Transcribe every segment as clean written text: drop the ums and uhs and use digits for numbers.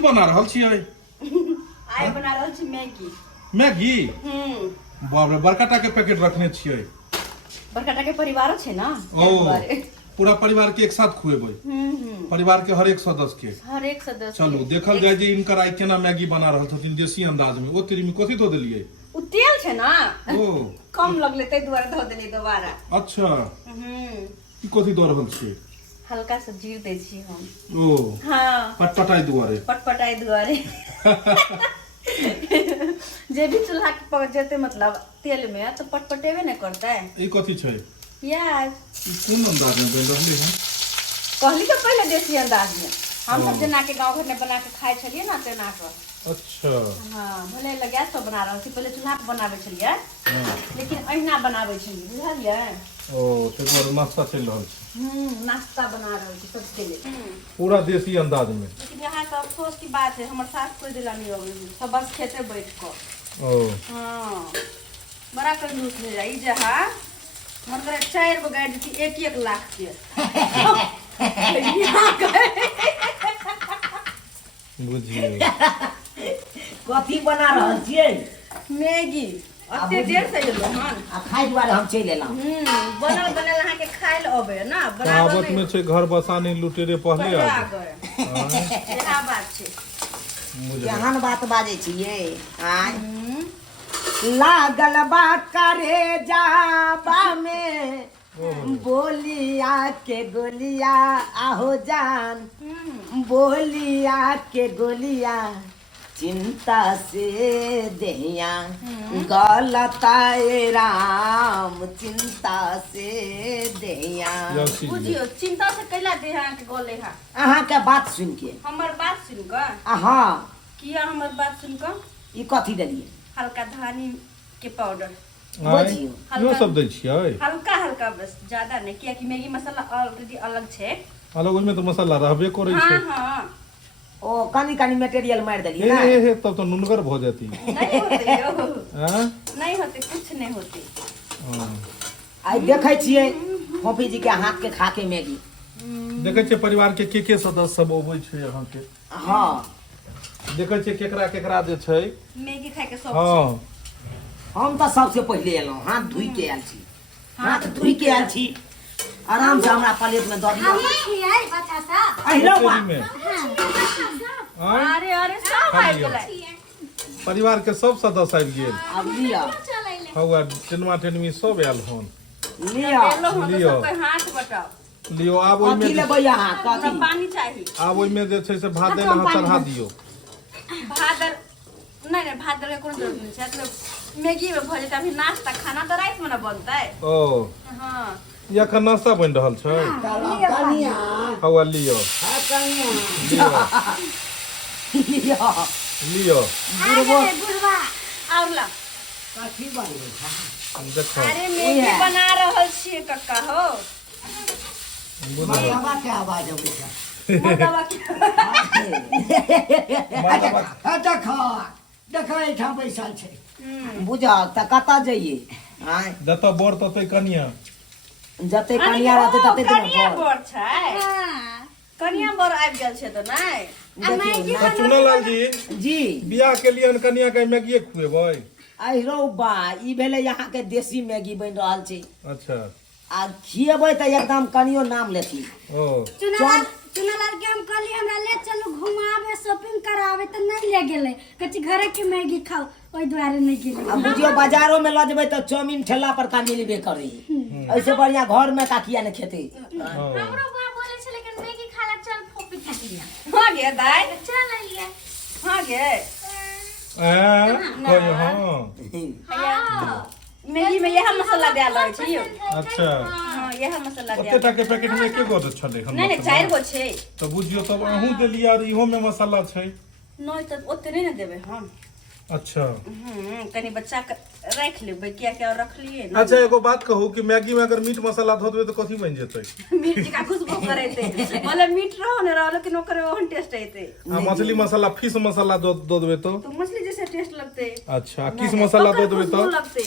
बना रहल छियै आइ बना रहल छी मैगी। मैगी बाप रे बड़का टा के पैकेट रखने छियै। बड़का टा के परिवार छै ना, ओ पूरा परिवार के एक साथ खुएबै। परिवार के हर एक सदस्य चलू देखल जाय जे इनकर आई केना मैगी बना रहल छथिन देसी अंदाज में। ओ तेरी में कथि धो देलियै? उ तेल छै ना, ओ कम लगले तै दुआरे धो देलियै दोबारा। अच्छा ई कथि दऽ रहल छियै? हल्का सा जीर दै छी हम। ओ हां पटपटाई दुआरे जे भी चूल्हा के पक जेते मतलब तेल में तो पटपटेबे न करतै। ई कथि छै? प्याज। ई कोन अंदाज में बन रहलै हन? कहली तो पहले देसी अंदाज में हम सब जना के गांव घर में बना के खाए छलिए ना तेना के। अच्छा हां भले लगा सब बना रहल छी, पहले चूल्हा पे बनाबै छलिए लेकिन अहिना बनाबै छलिए, बुझलिए? ओ ते पर नाश्ता चल रहल छै। नाश्ता बना रहल छी सबके लिए पूरा देसी अंदाज में। लेकिन यहाँ तो अफसोस की बात है हमर सास कोई दिला नहीं होगी, सब बस खेते बैठ कर। ओ हां बड़ा कंजूस ले जाई जहां मन करे 4 गो गाड़ी थी 1-1 लाख के। बुझिए कथी बना रहल छियै? मैगी अते देर से एलो हन आ खाइ दुआरे हम चलि एलहुँ। बनल बनल अहाँ के खाइल अबे ना, कहावत में छै घर बसाने लुटेरे पहले आ गए। यह बात छै। केहन बात बाजै छियै? आय लागल बा करे जाबा में बोलिया के गोलिया आहो जान, बोलिया के गोलिया चिंता से देहिया गलताए राम, चिंता से देहिया। बुझियो चिंता से कैला दे अहाँ के गोले हा। अहाँ के बात सुन के हमर बात सुन क हाँ किया हमर बात सुन क ई कथी देलिए? हल्का धनी के पाउडर बुझियो यो सब दै छियै हल्का हल्का, बस ज्यादा नहीं, किया कि मैगी मसाला ऑलरेडी अलग छै। अलग में तो मसाला रहबे करे छै। हां हां ओ कनी कनी मटेरियल मार देलिए ना। हे तब तो नुनगर हो जाती। नहीं होते यो हां नहीं होते, कुछ नहीं होते। आई देखै छियै फोफी जी के हाथ के खा के मैगी। देखे छियै परिवार के सदस्य सब अबै छै अहाँ के। हां देखे छियै केकरा जे छै मैगी खाए के शौक। हां हम तो सबसे पहले एलहुँ, हाथ धुई के आयल छी, हाथ धुई के आयल छी। आराम से हमरा प्लेट में दऽ दियौ। अहिलो बा अरे अरे सब आबि गेलै, परिवार के सब सदस्य आबि गेल। अब लिया हौआ टेनवा टेनवी सब आयल हन। लिया एलो हम तो सबके हाथ बटाओ लियो आब ओइ कथी में लेबै अहाँ? कथी पानी चाहिए। आब ओइ में जे छै से भात दालि अहाँ चढ़ा दियौ। भादर नहीं भादर के कोनो जरूरत नहीं छै, मतलब मैगी में भऽ जेतै। अभी नाश्ता खाना तो रात में ना बनतै। ओ हां या एखन नाश्ता बनि रहल छै। कनिया हौआ लियो हां कनिया लियो लिया लियो बुढ़वा और ला कथी बनै छै? देखो अरे मैगी बना रहल छियै कक्का हो। बाबा के आवाज अबै छै। मर्दवा के देख एहिठाम बैसल छै। बुझ त कतऽ जइए? आय जतऽ बर ततै कनिया। जते कनिया रहतै तते कनिया दिन बर छै। कनिया बर आबि गेल छै तऽ नहीं चुनलाल जी जी बियाह के लिए कनिया के मैगी खुएबै? अहिरो बा ई भेलै यहाँ के देसी मैगी बनि रहल छै। अच्छा आ खिएबै तऽ एकदम कनियो नाम लेती। ओ चुनालाल के हम कहली हमरा ले चलो घुमावे शॉपिंग करावे त नहीं ले गेले, कच्ची घरे के मैगी खाओ ओइ द्वारे नहीं गेले। आ बुझियो बाजारो में ल जेबै तऽ चाउमीन ठेला पर का मिलबे करी। ऐसे बढ़िया घर में का किया न खेते। हमरो बा बोले छै लेकिन मैगी खाला चल फोपी खातिया। हां गे दाई चल आइए। हां गे हां मैगी में यह मसाला डाल रहल छै यो। अच्छा हां यह मसाला डाल। ओते टा के पैकेट में एके गो छले हन। नहीं 4 गो छै। तो बुझियो तब अहूँ देलियै और इहो में मसाला छै। नहीं तो ओते नहीं ना देबे हम। अच्छा कनी बच्चा के रख लेबै, क्या रखलिए ना। अच्छा एगो बात कहू कि मैगी में अगर मीट मसाला धो देबै तो कथी बन जेतै? मिर्ची का खुशबू करैते भले मीठ रहो न रहो लेकिन ओकर ओहन टेस्ट आइते। आ मछली मसाला फिश मसाला दो देबै तो मछली जैसे टेस्ट लगते। अच्छा किस मसाला दो देबै तो लगते।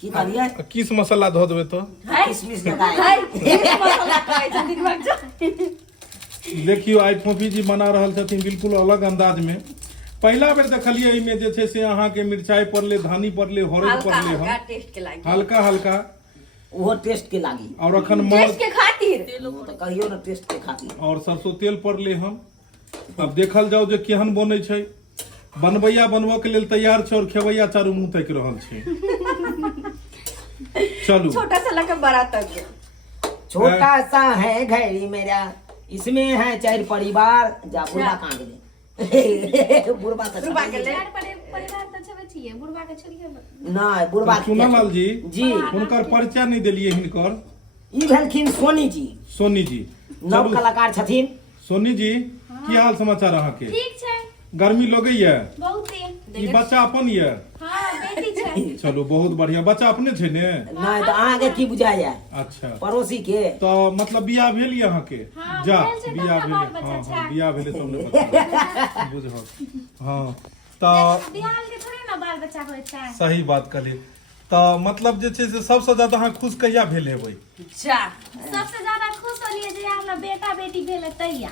की कहलिए? किस मसाला धो देबै तो किशमिश लगाए। हाय मसाला खाइ छै दिमाग जा। देखियो आई फोफी जी बना रहल छथिन बिल्कुल अलग अंदाज में। पहला बेर देखलिए एहिमे जे छै से अहाँ के मिरचाई पड़ले, धानी पड़ले, हरद हल्का पड़ले हल्का हम टेस्ट के लागी। हल्का हल्का वो टेस्ट के लागी और अखन टेस्ट के खातिर तो कहियो ना टेस्ट के खातिर। और सरसों तेल पड़ले हम। अब देखल जाओ जे केहन बनै छै। बनबैया बनबऽ के लेल तैयार छै और खेवैया चारू मुंह तक रहल छै। चलू छोटा सा लेकर बड़ा तक। छोटा सा है घर मेरा, इसमें है 4 परिवार। जा बुढ़ा कहाँ गेले? बुढ़बा तो बुढ़बा के ले। परिवार तो छबे छिए, बुढ़बा के छोड़िए मत। नहीं बुढ़बा चुनालाल जी जी हुनकर परिचय नहीं देलिए हिनकर। ई भेलखिन सोनी जी, सोनी जी नव चलू कलाकार छथिन। सोनी जी की हाल समाचार अहाँ के? ठीक छै, गर्मी लगैया? बहुते। ई बच्चा अपन ये? हां बेटी छै। चलो बहुत बढ़िया। बच्चा अपने छै ने? नहीं तो अहाँ के की बुझाया? अच्छा पड़ोसी के तो मतलब बियाह भेल ये अहाँ के? हाँ, जा भेल छै, बियाह दूटा भेल। बाल बच्चा हाँ छै। बियाह भेल सबने बता बुझल। हाँ तो बिहार के थोड़े ना बाल बच्चा होय छै। सही बात कहली। तो मतलब जे छै से सबसे ज्यादा अहाँ खुश कहिया भेल हेबै? जा सबसे ज्यादा खुश होलिए जे हमरा बेटा बेटी भेल तैया।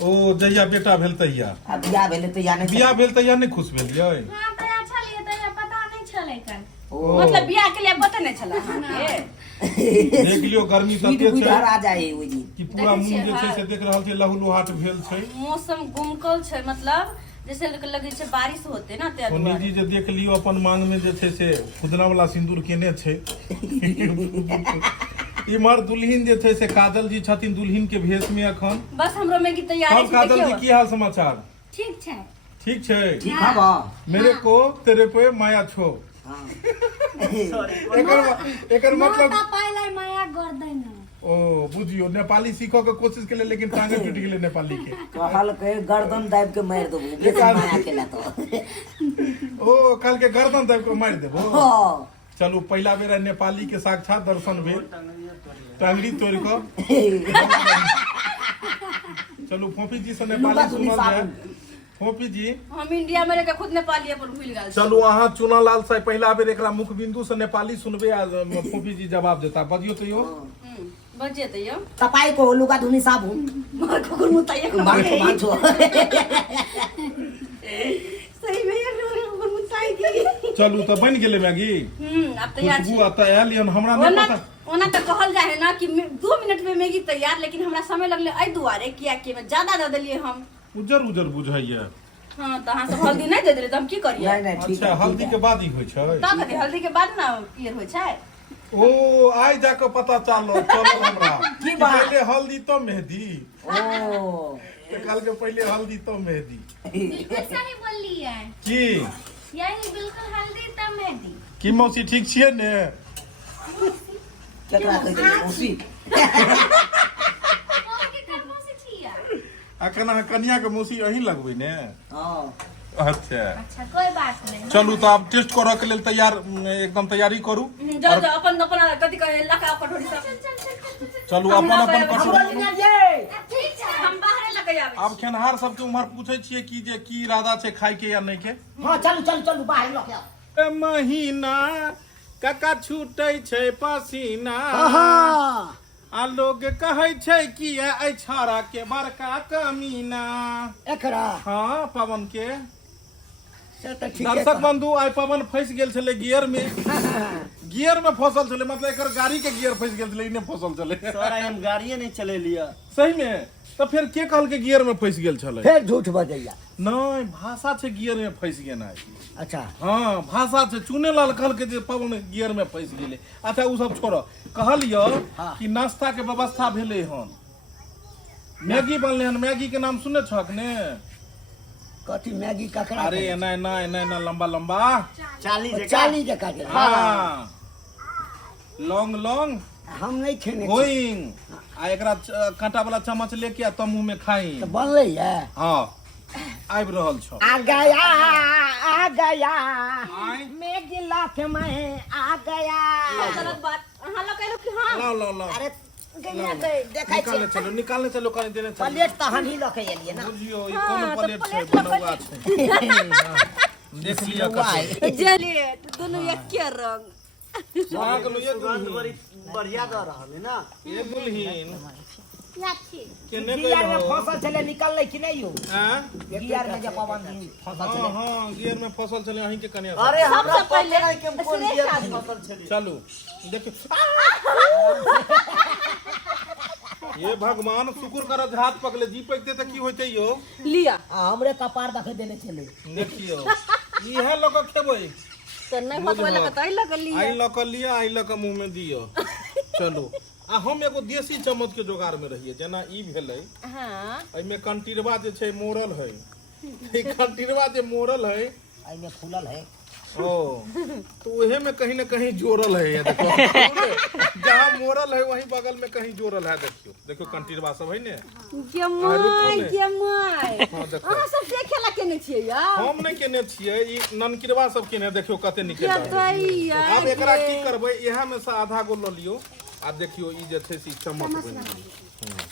ओ जहिया बेटा भेल तहिया। आ बियाह भेले तो या नहीं बियाह भेल तहिया नहीं खुश भेलियै? हां तैया छलिए तैया पता नहीं छलै कन। ओ मतलब बियाह के लिए पता नहीं चला के। देख लियो गर्मी सीट तते बुझा छै आ जाए ओइ दिन। कि पूरा देखै मुंह छियै, जे छै हाँ। से देख रहल छै लहूलुहाट भेल छै। मौसम गुमकल छै, मतलब जैसे लगे छै बारिश होते ना ते सोनी जी जे देख लियो अपन मांग में जे छै से खुदना वाला सिंदूर केने छै। इमहर दुल्हिन जे छै से काजल जी छथिन दुल्हिन के भेष में अखन। बस हमरो में की तैयारी सब काजल जी की हाल समाचार? ठीक छै। ठीक छै? ठीक है बा। मेरे को तेरे पे माया छो। हाँ। एकर मतलब माता पाइलै माया गर्दैन। ओ बुझियो नेपाली सीखो के कोशिश केले लेकिन टांगे टूट गेले नेपाली के। कहल के गर्दन दाब के मार देबो, बेटा माया केला तो। ओ कल के गर्दन दब को मार देबो। हाँ। चलू पहला बेर नेपाली के साक्षात दर्शन भेल। टांगड़ी तोड़ को चलू फोफी जी से नेपाली सुनल जाए। फोफी जी हम इंडिया में रह खुद नेपाली पर भूल गेल। चलू अहाँ चुनालाल से पहला बेर एकरा मुख बिंदु से नेपाली सुनबे आ फोफी जी जवाब देता। बजियो तो यो बजे त यो तपाई को लुगा धुनी साबुन कुकुर मुताइए बांधो बांधो। सही में ये कुकुर मुताई दी। चलू तो बन गेले मैगी। अब तैयार खुशबू छै। आता आयल यन हमरा नहीं ओना पता। ओना तो कहल जाए है ना कि 2 मिनट में मैगी तैयार, लेकिन हमरा समय लगले आई दुआरे किया कि में ज्यादा दे देलिए हम। उजर उजर बुझाइया। हां तो अहाँ सब हल्दी नहीं दे देले त हम की करिए? नहीं नहीं ठीक अच्छा है। हल्दी के बाद ही होय छै? ता कथि हल्दी के बाद ना क्लियर होय छै। ओ आइ जाके पता चलो हमरा की कि बात? पहले हल्दी तो मेहंदी। ओ कल के पहले हल्दी तो मेहंदी बिल्कुल सही बोलली है। की? यही बिल्कुल हल्दी तब मेहंदी। की मौसी ठीक छियै ने? केकरा कह दे उसी के कर्मों से छिया। अखन अहाँ कन्या के मौसी अहीं लगबै ने? हां। अच्छा अच्छा कोई बात नहीं। चलू तो आप टेस्ट करऽ के लेल तैयार एकदम तैयारी करू। जाओ जाओ अपन अपन कथि कहे लका कटोरी सब। चलू अपन अपन हमरो कटोरी। लिया ये। ठीक छै। हम बाहर लगे आवे। आब खेनहार सबके उम्हर पूछे छियै कि जे की इरादा छै खाय के या नहीं के? हां चलू चलू चलू बाहर लऽ के आओ। महीना कका छूटे छै पसीना। हां आ लोग कहै छै कि ए छाड़ा के बड़का कमीना। एकरा हाँ पवन के से त ठीक है। दर्शक बंधु आइ पवन फंस गेल छले गियर में। गियर में फसल छले मतलब एकर गाड़ी के गियर फंस गेल छले, इने फसल छले। सर हम गाड़िए नहीं चले लिया। सही में? तो फिर के कहल के गियर में फंस गेल छले? फिर झूठ बजैया। नहीं भाषा छै गियर में फंस गेना। अच्छा हाँ भाषा छै। चुने लाल कहल के जे पवन गियर में फंस गेले। अच्छा उ सब छोड़ो। कहलियो हाँ। कि नाश्ता के व्यवस्था भेले हन, मैगी बनले हन। मैगी के नाम सुने छक ने? कथी मैगी ककरा? अरे एना एना एना एना लंबा लंबा। 40 जका के। हाँ लॉन्ग लॉन्ग हम नहीं खेने छी। गोइंग आ एकरा कांटा वाला चम्मच लेके आ तब मुंह में खाई। तो बनले है। हाँ आबि रहल छ। आ गया आ गया आइ मैगी ला के मैं आ गया। गलत बात अहाँ लगे कि हां लाओ लाओ लाओ अरे गैया के देखाई निकालने चलो कहीं देने चलो। प्लेट तो हम ही लके एलिए ना। बुझियो ई कोन प्लेट छै बनौआ छै। देख लिया कते। जलेट दोनों एके रंग। साग लो ये सुगंध बड़ी बढ़िया दे रहा है ना। ये दुल्हीन केने गियर में गइल हो फसल चले निकल ले कि नहीं हो हां गियर में जब पवन दिन फसल हां चले हां गियर में फसल चले अहीं के कन्या अरे हमरा सबसे पता पहले नहीं कि हम कौन श्रेष्ठ गियर आदमी। में फसल छली चलो देखिए ये भगवान शुक्र करत हाथ पकले जी पकते त की होते यो लिया हमरे कपार देखे देने चले देखियो इहे लोग खेबै तो नहीं फसवा लगा तो लगा लिया आई लक लिया आई लक मुंह में दियो चलो आ हम एगो देसी चम्मच के जोगाड़ में रहिए जेना ई भेलै हां एमे कंटीरवा जे छै मोरल है ई कंटीरवा जे मोरल है आई में फूलल है ओ तो उहे में कहीं ना कहीं जोड़ल है ये देखो जहाँ मोरल है वहीं बगल में कहीं जोड़ल है देखियो देखो कंटीरवा सब है ने जमाई हाँ देखो अहाँ सब देखेला केने छियै यार हम नहीं केने छियै ई ननकिरवा सब केने देखियो कते निकल रहल दैया है। आब एकरा की करबै इहा में से आधा गो ल लियो आ देखियो ई जे छै से चम्मच बनि गेलै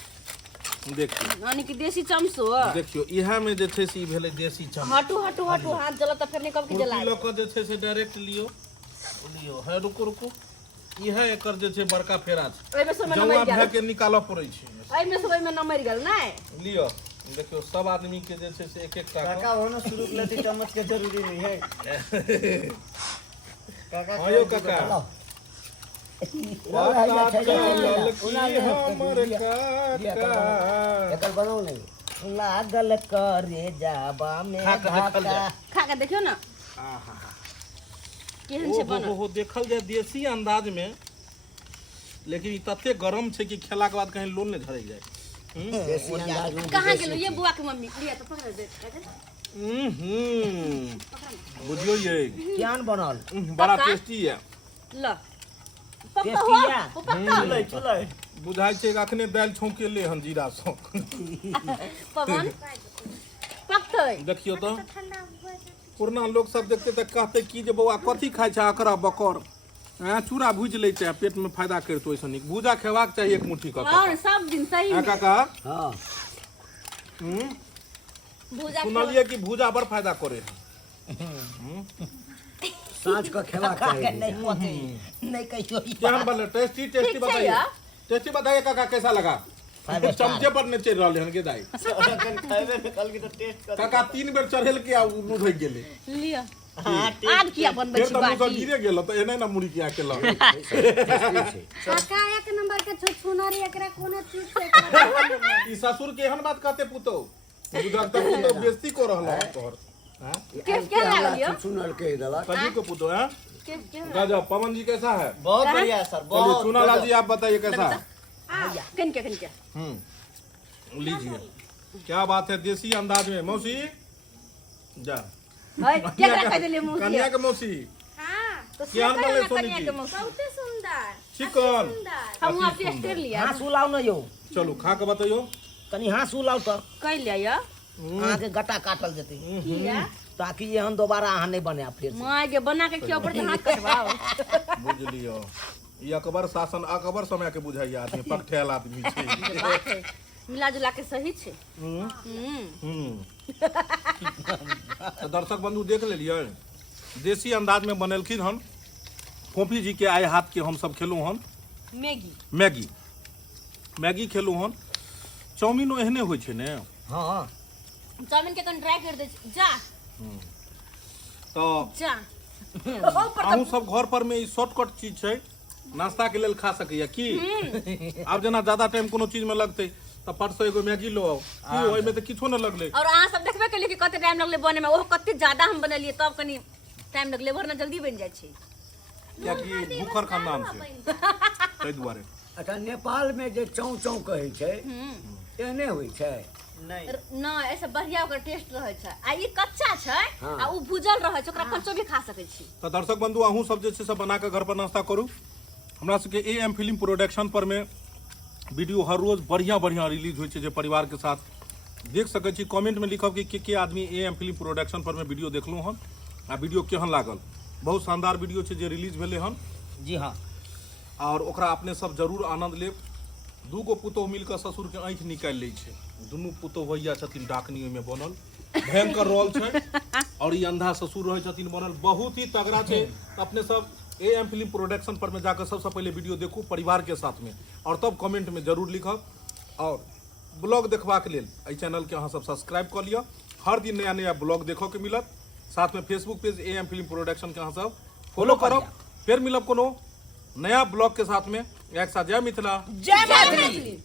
देखियो यानी कि देसी चमचो देखियो इहा में जे छै से ई भेलै देसी चम्मच हटू हटू हटू हाथ जला त फिर नहीं कब के खुरपी जला लऽ कऽ जे छै से डायरेक्ट लियो है रुकू रुकू इहे एकर जे छै बड़का फेरा छै ओइ में समय जौआ नमर भए गेल के निकालऽ पड़ै छै ओइ में समय में नमर गेल नहीं लियो देखियो सब आदमी के जे छै से एक एक टा काका होना शुरू के लिए चम्मच के जरूरी नहीं है काका हाँ यो काका पता चलल कि हमर काका एकर बनाओ नहीं लागल करे जाबा में खा के देखल घाटा जाए। खा के देखियो ना आहा केहन छै बनल ओहो देखल जाए देसी अंदाज में लेकिन ई तते गरम छै कि खेला के बाद कहीं लोन नहीं झड़क जाए देसी अंदाज में कहां गेलो ये बुआ के मम्मी लिया तो पकड़ दे बुझियो ये क्यान बनल बड़ा पक्का? टेस्टी है ल पक्का टेस्टिया? हो पक्का चलै चलै बुझाइ छै कि अखने दालि छौंकेले हन जीरा सँ पवन पकतै देखियो तो पुरना लोग सब देखते तऽ कहते की जे बौआ कथी खाइ छै अकरा बकर चूड़ा भूज लै छै पेट में फायदा करतो ओइसन नीक भूजा खेबाक चाही एक मुट्ठी क और सब दिन सही में काका हां भूजा सुनलिए कि भूजा बड़ फायदा करे सांझ को खेला चाहिए नहीं पते नहीं कहियो केहन बनले टेस्टी टेस्टी ठीक छै बताइए यार। टेस्टी बताइए काका कैसा लगा चमचे पर ने चढ़ रहले हन के दाई अखन खाइबे में कल की तो टेस्ट कर काका 3 बेर चढ़ेल के आ उ ढक गेले लिया हां आब किया बनबै फेर छी तऽ मुसर बाटी गिरे गेल तऽ एने ना मुड़ी किया केलक काका एक नंबर के छुछुनरी एकरा कोनो चीज से एकरा ई ससुर केहन बात कहते पुतो बुझक त पुतो बेइज्जती को रहल तोहर हां टेस्ट क्या लागल यो सुनल के दला कजी को पुतो है टेस्ट क्या गजब पवन जी कैसा है बहुत बढ़िया है सर चलिए बहुत चुनालाल जी आप बताइए कैसा है कन के लीजिए क्या बात है देसी अंदाज में मौसी जा हाय क्या कह देले मुंह कन्या के मौसी तो क्या क्या बनले करना सोनी कन्या जी? के मुंह बहुते सुंदर चिकन हम आप टेस्ट कर लिया हां सुलाओ न यो चलो खा के बताइयो कनी हां सुलाओ तो कह लिया या अहाँ के गटा काटल जेते किया ताकि ये हम दोबारा अहाँ नहीं बने फिर से मां के बना के क्यों ऊपर हाथ कटवाओ बुझ लियो ई अकबर शासन अकबर समय के बुझाइए आदमी पकठेल आदमी छै बात है मिला जुला के सही छे तो दर्शक बंधु देख लेलिए देसी अंदाज में बनेलखिन हन फोफी जी के आए हाथ के हम सब खेलू हन मैगी मैगी मैगी खेलू हन चाउमीनो एहने होइ छै ने हां चाउमीन के कन ट्राई कर दे जा तो जा अहूँ सब घर पर में ई शॉर्टकट चीज छै नाश्ता के लेल खा सकैया की आब जेना ज्यादा टाइम कोनो चीज में लगते तो परसों एगो मैगी लो आओ की ओइ में तो किछो न लगले और अहाँ सब देखबे केलिए कि कते टाइम लगले बने में ओह कते ज्यादा हम बनलिए तब कनी टाइम लगले वरना जल्दी बन जाय छै कियाकि भूखर खानदान छै ताहि दुआरे अच्छा नेपाल में जे चौ चौ कहै छै एहने होइ छै नहीं ना ऐसे बढ़िया ओकर टेस्ट रहे छै आ ई कच्चा छै आ उ भुजल रहे छै ओकरा कच्चो भी खा सकै छी तो दर्शक बंधु अहूँ सब जे छै से बना के घर पर नाश्ता करू हमरा सबके एएम फिल्म प्रोडक्शन पर में वीडियो हर रोज बढ़िया बढ़िया रिलीज होइ छै जे परिवार के साथ देख सकै छी कमेंट में लिखब कि के आदमी एएम फिल्म प्रोडक्शन पर में वीडियो देखलहुँ हन आ वीडियो केहन लागल बहुत शानदार वीडियो छै जे रिलीज भेलै हन जी हाँ और ओकरा अपने सब जरूर आनंद लेब दूगो पुतोह मिलकर ससुर के आँखि निकालि लै छै दुनू पुतोह भैया छथिन डाकनी ओहिमे बनल भयंकर रोल छै और ई अंधा ससुर रहै छथिन बनल बहुत ही तगड़ा छै अपने सब एएम फिल्म प्रोडक्शन पर में जाकर सबसे पहले वीडियो देखू परिवार के साथ में और तब कमेंट में जरूर लिखब और ब्लॉग देखबाक लेल एहि चैनल के अहाँ सब सब्सक्राइब कऽ लिअ। हर दिन नया नया ब्लॉग देखऽ के मिलत। साथ में Facebook page AM film production के अहाँ सब फॉलो करब। फिर मिलब कोनो नया ब्लॉग के साथ में। एक साथ जय मिथिला। जय मैथिली।